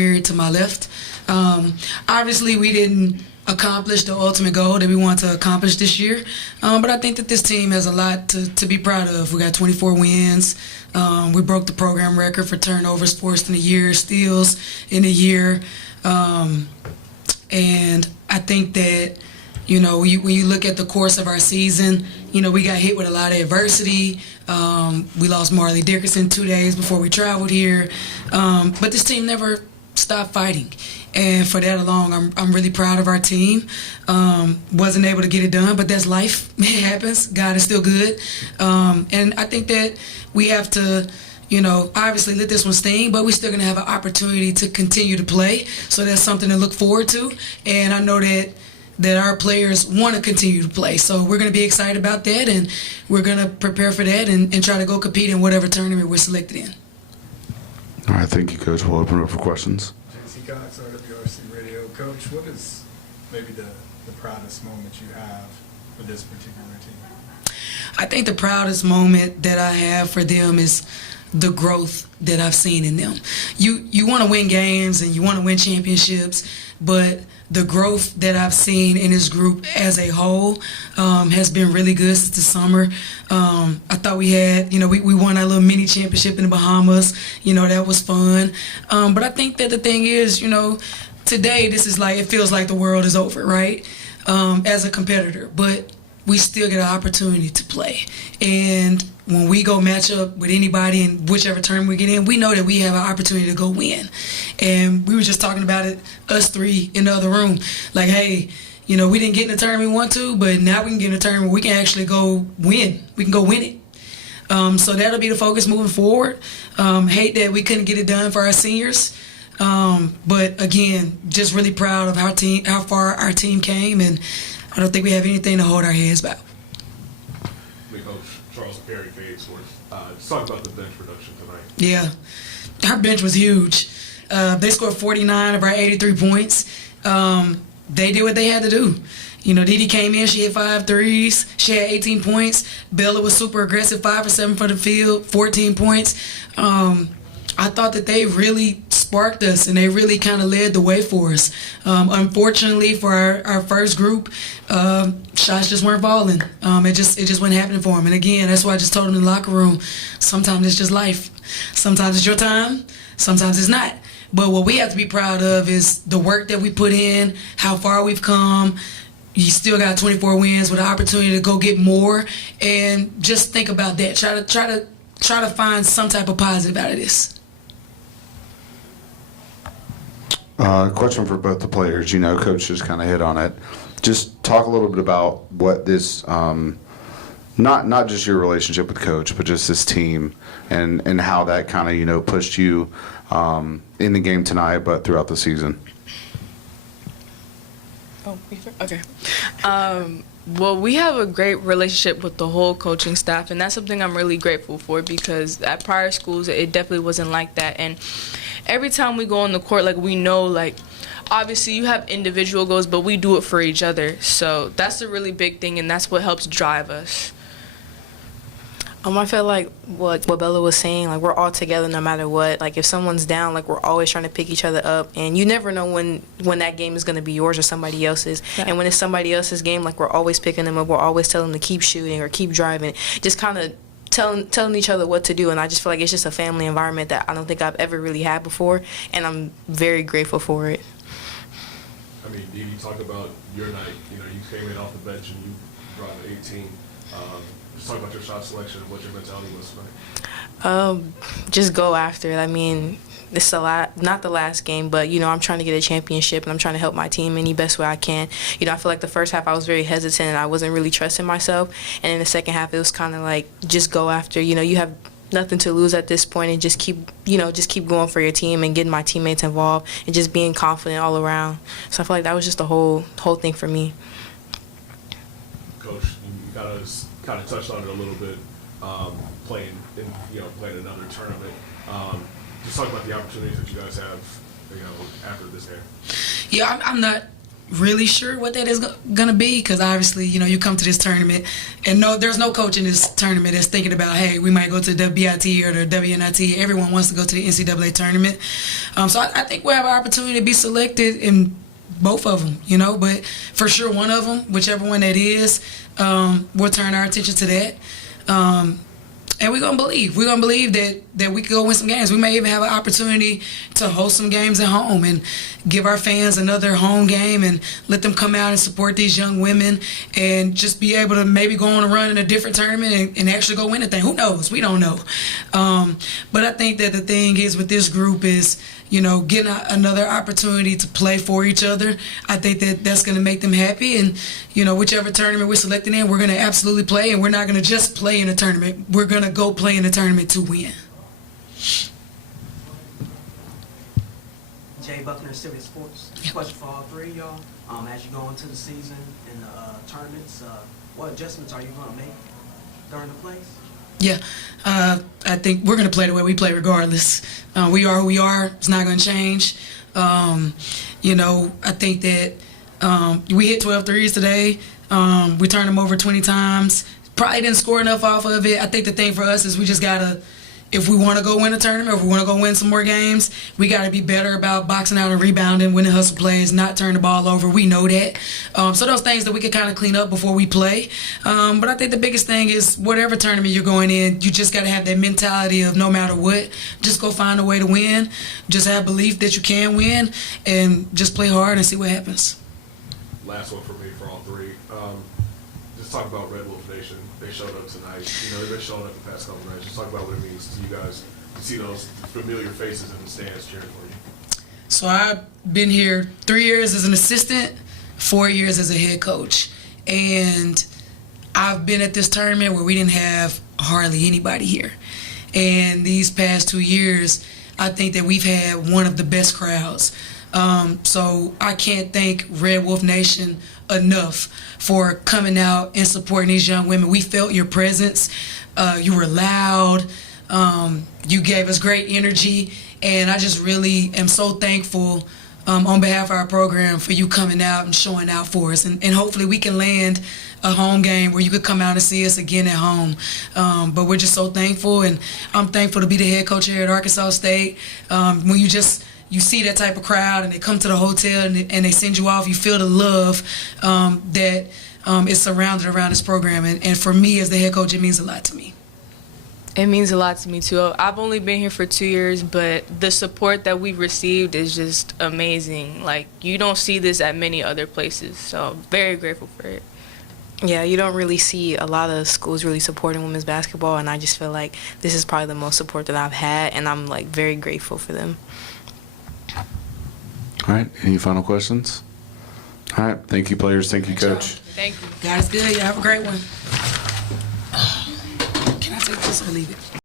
Weary to my left. Obviously, we didn't accomplish the ultimate goal that we want to accomplish this year, but I think that this team has a lot to be proud of. We got 24 wins. We broke the program record for turnovers forced in a year, steals in a year, and I think that, you know, when you look at the course of our season, you know, we got hit with a lot of adversity. We lost Marley Dickerson 2 days before we traveled here, but this team never stopped fighting. And for that alone, I'm really proud of our team. Wasn't able to get it done, but that's life. It happens. God is still good. And I think that we have to, you know, obviously let this one sting, but we're still going to have an opportunity to continue to play. So that's something to look forward to. And I know that our players want to continue to play. So we're going to be excited about that, and we're going to prepare for that and try to go compete in whatever tournament we're selected in. All right, thank you, Coach. We'll open it up for questions. Cox, RWRC Radio. Coach, what is maybe the proudest moment you have for this particular team? I think the proudest moment that I have for them is the growth that I've seen in them. You want to win games and you want to win championships, but the growth that I've seen in this group as a whole has been really good since the summer. I thought we had, you know, we won our little mini championship in the Bahamas. You know, that was fun. But I think that the thing is, you know, today this is like, it feels like the world is over, right? As a competitor, but we still get an opportunity to play. And when we go match up with anybody in whichever tournament we get in, we know that we have an opportunity to go win. And we were just talking about it, us three in the other room. Like, hey, you know, we didn't get in the tournament we want to, but now we can get in the tournament, we can actually go win. We can go win it. So that'll be the focus moving forward. Hate that we couldn't get it done for our seniors. But again, just really proud of how far our team came, and I don't think we have anything to hold our heads about. Coach Charles Perry fades for us. Just talk about the bench production tonight. Yeah, our bench was huge. They scored 49 of our 83 points. They did what they had to do. You know, Didi came in, she hit 5 threes. She had 18 points. Bella was super aggressive, 5 for 7 for the field, 14 points. I thought that they really sparked us, and they really kind of led the way for us. Unfortunately for our first group, shots just weren't falling. It just wasn't happening for them. And again, that's why I just told them in the locker room, sometimes it's just life. Sometimes it's your time, sometimes it's not. But what we have to be proud of is the work that we put in, how far we've come. You still got 24 wins with an opportunity to go get more, and just think about that. Try to find some type of positive out of this. Question for both the players. You know, Coach just kind of hit on it. Just talk a little bit about what this, not just your relationship with Coach, but just this team and how that kind of, you know, pushed you in the game tonight, but throughout the season. Oh, okay. Well, we have a great relationship with the whole coaching staff, and that's something I'm really grateful for, because at prior schools, it definitely wasn't like that. And every time we go on the court, like, we know, like, obviously you have individual goals, but we do it for each other. So that's a really big thing, and that's what helps drive us. I feel like what Bella was saying, like, we're all together no matter what. Like, if someone's down, like, we're always trying to pick each other up. And you never know when that game is going to be yours or somebody else's. Yeah. And when it's somebody else's game, like, we're always picking them up. We're always telling them to keep shooting or keep driving. Just kind of telling each other what to do. And I just feel like it's just a family environment that I don't think I've ever really had before. And I'm very grateful for it. I mean, Dee, you talk about your night. You know, you came in off the bench and you brought an 18. Just talk about your shot selection and what your mentality was tonight. Just go after it. I mean, it's not the last game, but, you know, I'm trying to get a championship, and I'm trying to help my team any best way I can. You know, I feel like the first half I was very hesitant and I wasn't really trusting myself. And in the second half, it was kind of like, just go after. You know, you have nothing to lose at this point, and just keep going for your team and getting my teammates involved and just being confident all around. So I feel like that was just the whole thing for me. Coach, you kind of touched on it a little bit, playing another tournament. Just talk about the opportunities that you guys have, you know, after this game. Yeah, I'm not really sure what that is gonna be, because obviously, you come to this tournament and there's no coach in this tournament that's thinking about, hey, we might go to the WIT or the WNIT. Everyone wants to go to the NCAA tournament. So I think we'll have an opportunity to be selected in both of them, but for sure one of them, whichever one that is, we'll turn our attention to that. And we're going to believe. We're going to believe that we can go win some games. We may even have an opportunity to host some games at home and give our fans another home game and let them come out and support these young women and just be able to maybe go on a run in a different tournament and actually go win a thing. Who knows? We don't know. But I think that the thing is with this group is, getting another opportunity to play for each other. I think that that's going to make them happy. And, whichever tournament we're selecting in, we're going to absolutely play. And we're not going to just play in a tournament. We're going to go play in a tournament to win. Jay Buckner, Civic Sports. Question for all three of y'all. As you go into the season and the tournaments, what adjustments are you going to make during the plays? Yeah, I think we're going to play the way we play regardless. We are who we are. It's not going to change. I think that we hit 12 threes today. We turned them over 20 times. Probably didn't score enough off of it. I think the thing for us is we just got to, if we want to go win a tournament, or if we want to go win some more games, we got to be better about boxing out and rebounding, winning hustle plays, not turn the ball over. We know that. So those things that we can kind of clean up before we play. But I think the biggest thing is whatever tournament you're going in, you just got to have that mentality of no matter what, just go find a way to win. Just have belief that you can win and just play hard and see what happens. Last one for me for all three. Just talk about Red Wolf Nation. They showed up tonight. They've been showing up the past couple of nights. Just talk about what it means to you guys to see those familiar faces in the stands cheering for you. So I've been here 3 years as an assistant, 4 years as a head coach. And I've been at this tournament where we didn't have hardly anybody here. And these past 2 years, I think that we've had one of the best crowds. So I can't thank Red Wolf Nation enough for coming out and supporting these young women. We felt your presence. You were loud. You gave us great energy. And I just really am so thankful on behalf of our program for you coming out and showing out for us. And hopefully we can land a home game where you could come out and see us again at home. But we're just so thankful. And I'm thankful to be the head coach here at Arkansas State. When you see that type of crowd and they come to the hotel and they send you off, you feel the love that is surrounded around this program. And for me as the head coach, it means a lot to me. It means a lot to me, too. I've only been here for 2 years, but the support that we've received is just amazing. Like, you don't see this at many other places, so very grateful for it. Yeah, you don't really see a lot of schools really supporting women's basketball, and I just feel like this is probably the most support that I've had, and I'm, very grateful for them. All right. Any final questions? All right. Thank you, players. Thank you, Coach. Thank you. God is good. You have a great one. Can I take this or leave it?